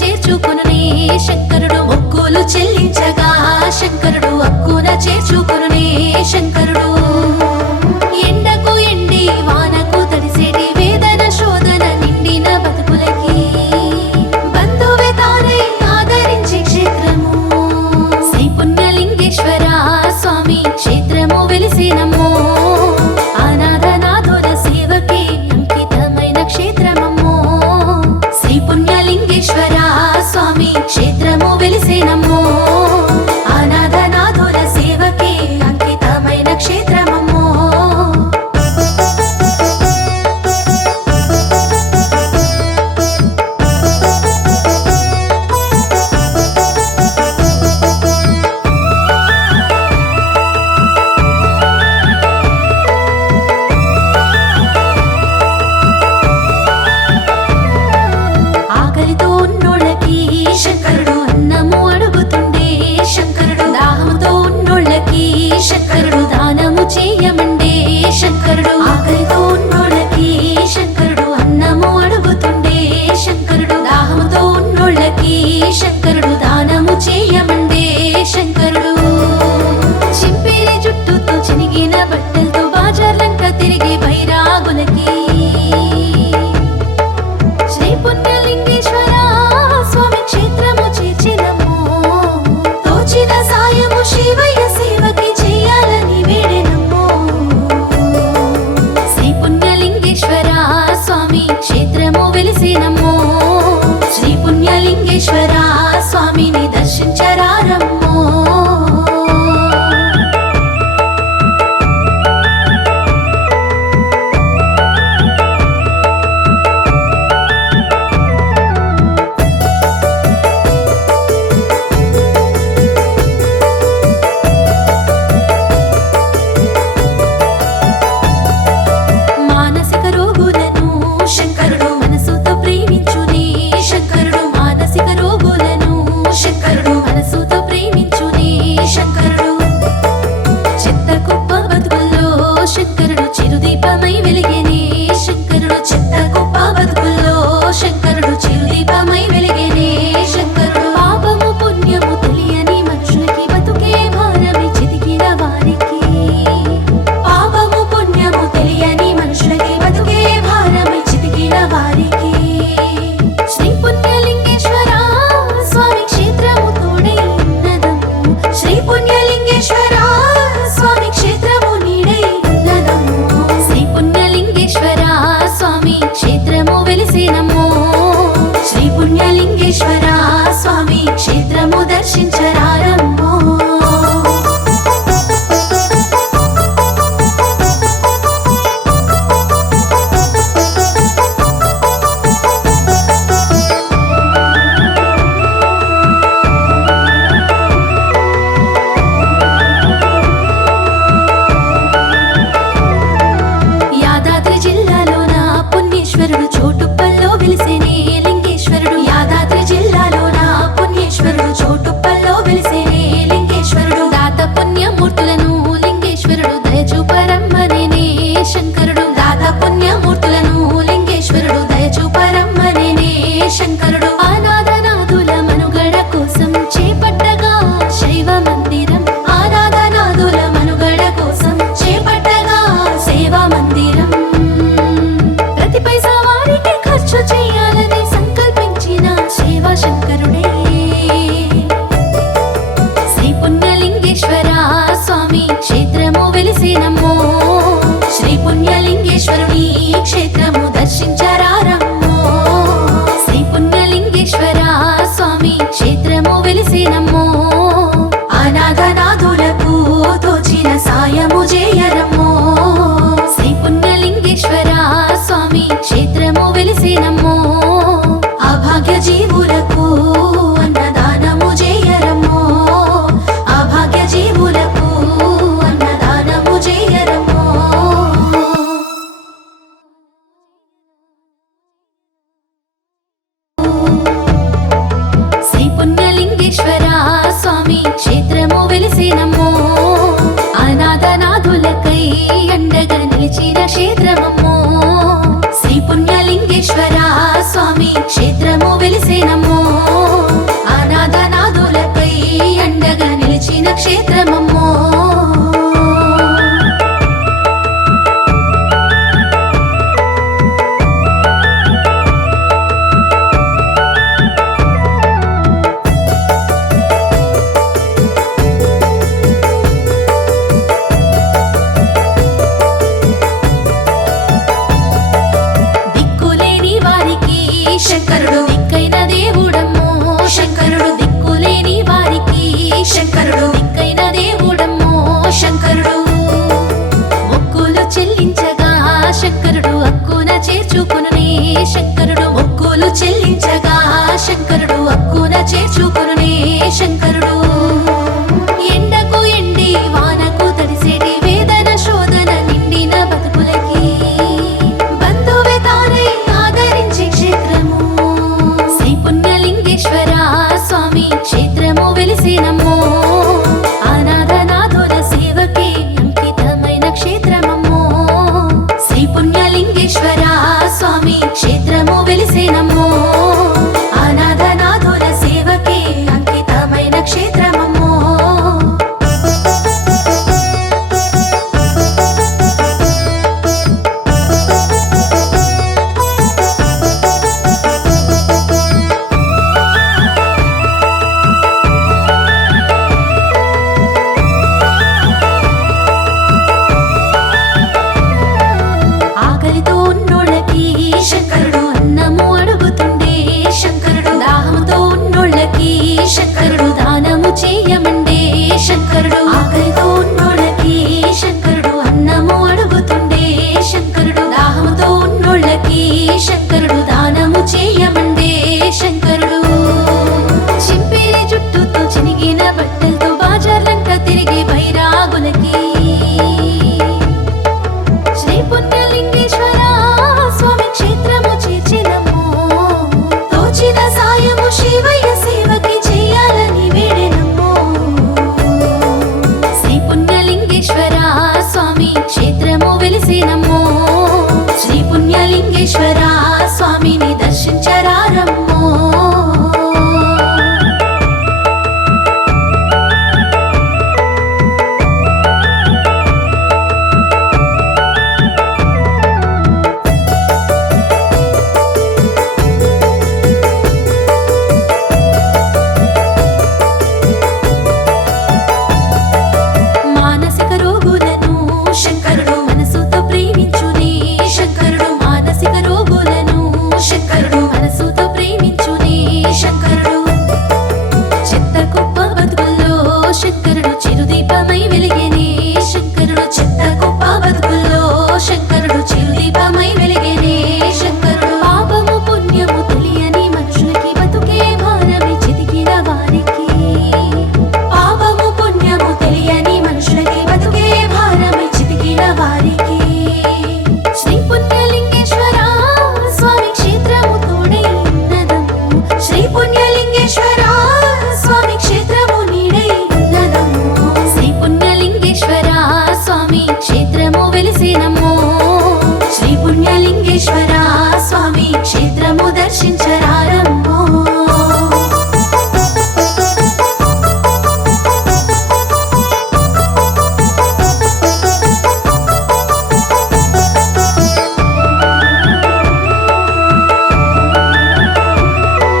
చేర్చుకుని శంకరుడు. మొక్కులు చెల్లించగా శంకరుడు అక్కున చేర్చుకుని శంకరుడు. ఎండకు ఎండి వానకు తడిసేటి వేదన శోధన నిండిన బతుకులకి బంధువే తానే ఆదరించే క్షేత్రము. శ్రీ పుణ్యలింగేశ్వర స్వామి క్షేత్రము వెలిసినము వెలిసినమ్మో అనాథనాథులకై అండగా నిలిచిన క్షేత్రమమ్మో. శంకరుడు Sinh లింగేశ్వర స్వామి